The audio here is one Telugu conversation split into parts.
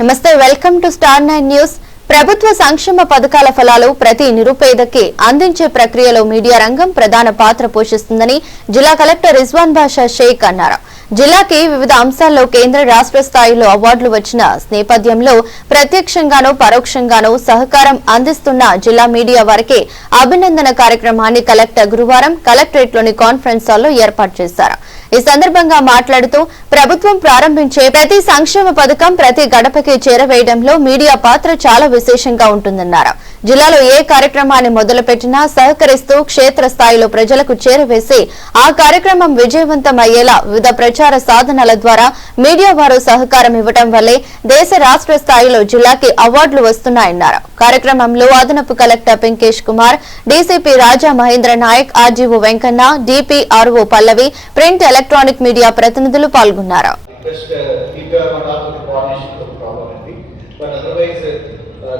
నమస్తే, వెల్కమ్ టు స్టార్ 9 న్యూస్. ప్రభుత్వ సంక్షేమ పథకాల ఫలాలు ప్రతి నిరుపేదకి అందించే ప్రక్రియలో మీడియా రంగం ప్రధాన పాత్ర పోషిస్తుందని జిల్లా కలెక్టర్ రిజ్వాన్ బాషా షేక్ అన్నారు. జిల్లాకి వివిధ అంశాల్లో కేంద్ర రాష్ట్ర స్థాయిలో అవార్డులు వచ్చిన నేపథ్యంలో ప్రత్యక్షంగానూ పరోక్షంగానూ సహకారం అందిస్తున్న జిల్లా మీడియా వారికి అభినందన కార్యక్రమాన్ని కలెక్టర్ గురువారం కలెక్టరేట్లోని కాన్ఫరెన్స్ హాల్లో ఏర్పాటు చేశారు. ఈ సందర్భంగా మాట్లాడుతూ ప్రభుత్వం ప్రారంభించే ప్రతి సంక్షేమ పథకం ప్రతి గడపకి చేరవేయడంలో మీడియా పాత్ర చాలా విశేషంగా ఉంటుందన్నారు. జిల్లాలో ఏ కార్యక్రమాన్ని మొదలుపెట్టినా సహకరిస్తూ క్షేత్ర స్థాయిలో ప్రజలకు చేరవేసి ఆ కార్యక్రమం విజయవంతం అయ్యేలా వివిధ ప్రచార సాధనాల ద్వారా మీడియా వారు సహకారం ఇవ్వడం వల్లే దేశ రాష్ట్ర స్థాయిలో జిల్లాకి అవార్డులు వస్తున్నాయన్నారు. కార్యక్రమంలో అదనపు కలెక్టర్ పింకేష్ కుమార్, డీసీపీ రాజా మహేంద్ర నాయక్, ఆర్జీఓ వెంకన్న, డిపిఆర్ఓ పల్లవి, ప్రింట్ ఎలక్ట్రానిక్ మీడియా ప్రతినిధులు పాల్గొన్నారు.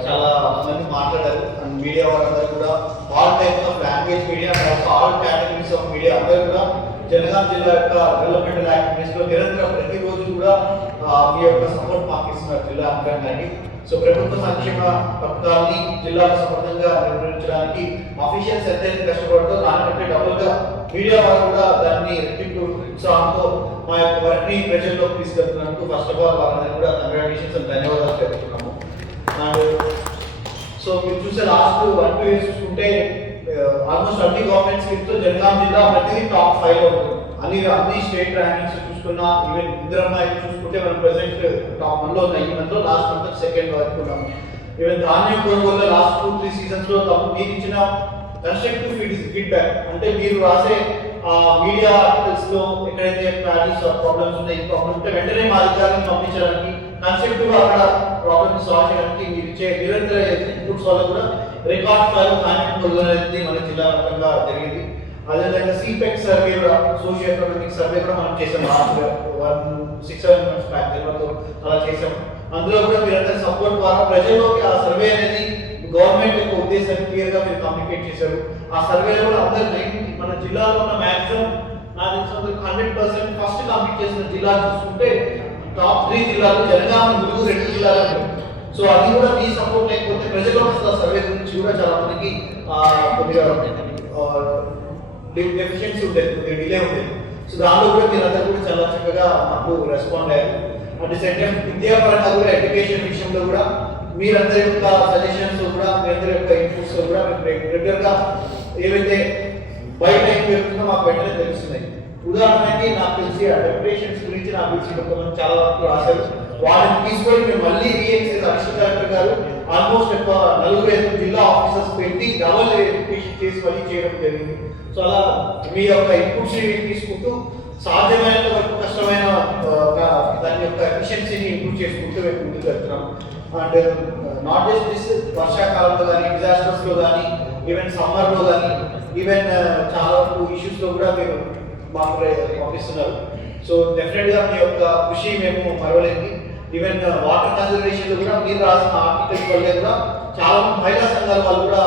చాలా మంది మాట్లాడారు. అండ్ మీడియా వాళ్ళందరూ కూడా all types of language media all categories of media అందరూ కూడా జనగాం జిల్లా యొక్క డెవలప్మెంటల్ యాక్టివిటీస్ లో నిరంతరం ప్రతిరోజు కూడా మీ యొక్క సపోర్ట్ మాకు ఇస్తున్నారు జిల్లా అంతరంగాన్ని. సో ప్రభుత్వ సంక్షేమ పథకాలని జిల్లాలో సమర్థంగా నిర్వహించడానికి అఫీషియల్స్ ఎంతైతే కష్టపడుతూ దానికంటే డబుల్ గా మీడియా వాళ్ళు కూడా దాన్ని రెట్టింపు ఉత్సాహంతో మా యొక్క వర్క్ని ప్రజల్లోకి తీసుకెళ్తున్నందుకు ఫస్ట్ ఆఫ్ ఆల్ వాళ్ళందరికీ కూడా కంగ్రాచులేషన్స్ అండ్ ధన్యవాదాలు తెలుపుతున్నాము. సో మీరు చూసే లాస్ట్ 1-2 years చూసుకుంటే ఆల్మోస్ట్ అన్ని గవర్నమెంట్ స్కీమ్స్ తో జనగాం జిల్లా ప్రతిదీ టాప్ 5 లో ఉంటుంది. అన్ని స్టేట్ ర్యాంకింగ్స్ చూసుకున్నా, ఈవెన్ ఇందిరమ్మ చూసుకుంటే మనం ప్రెసెంట్ టాప్ 1 లో ఉన్నాయి. ఈ మంత్ లో లాస్ట్ మంత్ సెకండ్ వరకు ఉన్నాము. ఈవెన్ ధాన్యం కొనుగోలు లాస్ట్ 2-3 సీజన్స్ లో మీకు ఇచ్చిన కన్స్ట్రక్టివ్ ఫీడ్బ్యాక్ అంటే మీరు రాసే మీడియా ఆర్టికల్స్ లో ఎక్కడైతే ప్యాటర్న్స్ ప్రాబ్లమ్స్ ఉన్నాయి, ప్రాబ్లమ్ ఉంటే వెంటనే మా అధికారులను పంపించడానికి, కన్స్ట్రక్టివ్ అక్కడ ప్రాబ్లమ్స్ సాల్వ్ చేయడానికి మీరు ఇచ్చే నిరంతర ఇన్పుట్స్ వల్ల కూడా రికార్డ్ స్థాయిలో ధాన్యం కొనుగోలు అనేది మన జిల్లా వ్యాప్తంగా జరిగింది. అదేవిధంగా సిపెక్ సర్వే కూడా, సోషియో ఎకనామిక్ సర్వే కూడా మనం చేసాం లాస్ట్ 6-7 months బ్యాక్ అలా చేసాం. అందులో కూడా మీరందరూ సపోర్ట్ ద్వారా ప్రజల్లోకి ఆ సర్వే అనేది గవర్నమెంట్ యొక్క ఉద్దేశాన్ని క్లియర్ గా మీరు కమ్యూనికేట్ చేశారు. ఆ సర్వేలో కూడా అందరూ మన జిల్లాలో ఉన్న మాక్సిమం నాకు తెలిసినందుకు 100% ఫస్ట్ కంప్లీట్ చేసిన జిల్లాలు చూసుకుంటే టాప్ 3 జిల్లాలు జనగామ, ములుగు 2 జిల్లాలు ఉన్నాయి. సో అది కూడా మీ సపోర్ట్ లేకపోతే ప్రజల్లో అసలు సర్వే గురించి కూడా చాలా మందికి కొద్దిగా డెఫిషియన్సీ ఉండేది, కొద్దిగా డిలే ఉండేది. సో దానిలో కూడా మీరందరూ కూడా చాలా చక్కగా మాకు రెస్పాండ్ అయ్యారు. అట్ ది సేమ్ టైం విద్యాపరంగా కూడా ఎడ్యుకేషన్ విషయంలో కూడా మీరందరి యొక్క సజెషన్స్ కూడా, మీరందరి యొక్క ఇన్పుట్స్ కూడా రెగ్యులర్ గా ఏవైతే బయట ఏం జరుగుతుందో మాకు వెంటనే తెలుస్తున్నాయి. ఉదాహరణకి నాకు తెలిసి ఆ డెప్యుటేషన్స్ గురించి నాకు తెలిసి కొంతమంది చాలా వరకు రాశారు. వాళ్ళని తీసుకొని మేము మళ్ళీ రీఎక్సైజ్ అడిషనల్ కలెక్టర్ గారు ఆల్మోస్ట్ 4-5 జిల్లా ఆఫీసర్స్ పెట్టి డబల్ వెరిఫికేషన్ చేసి మళ్ళీ చేయడం జరిగింది. సో అలా మీ యొక్క ఇన్పుట్స్ తీసుకుంటూ సాధ్యమైనంత వరకు కష్టమైన దాని యొక్క ఎఫిషియన్సీని ఇంప్రూవ్ చేసుకుంటూ మేము ముందుకు వెళ్తున్నాం. అండ్ నాట్ జస్ట్ దిస్ వర్షాకాలంలో కానీ, డిజాస్టర్స్ లో కానీ, ఈవెన్ సమ్మర్ లో కానీ, ఈవెన్ చాలా ఇష్యూస్ లో కూడా మీరు మాకు పంపిస్తున్నారు. సో డెఫినెట్ గా మీ యొక్క కృషి మేము మరవలేదు. ఈవెన్ వాటర్ కన్జర్వేషన్ లో కూడా మీరు రాసిన ఆర్టికల్స్ వల్ల కూడా చాలా మహిళా సంఘాల వాళ్ళు కూడా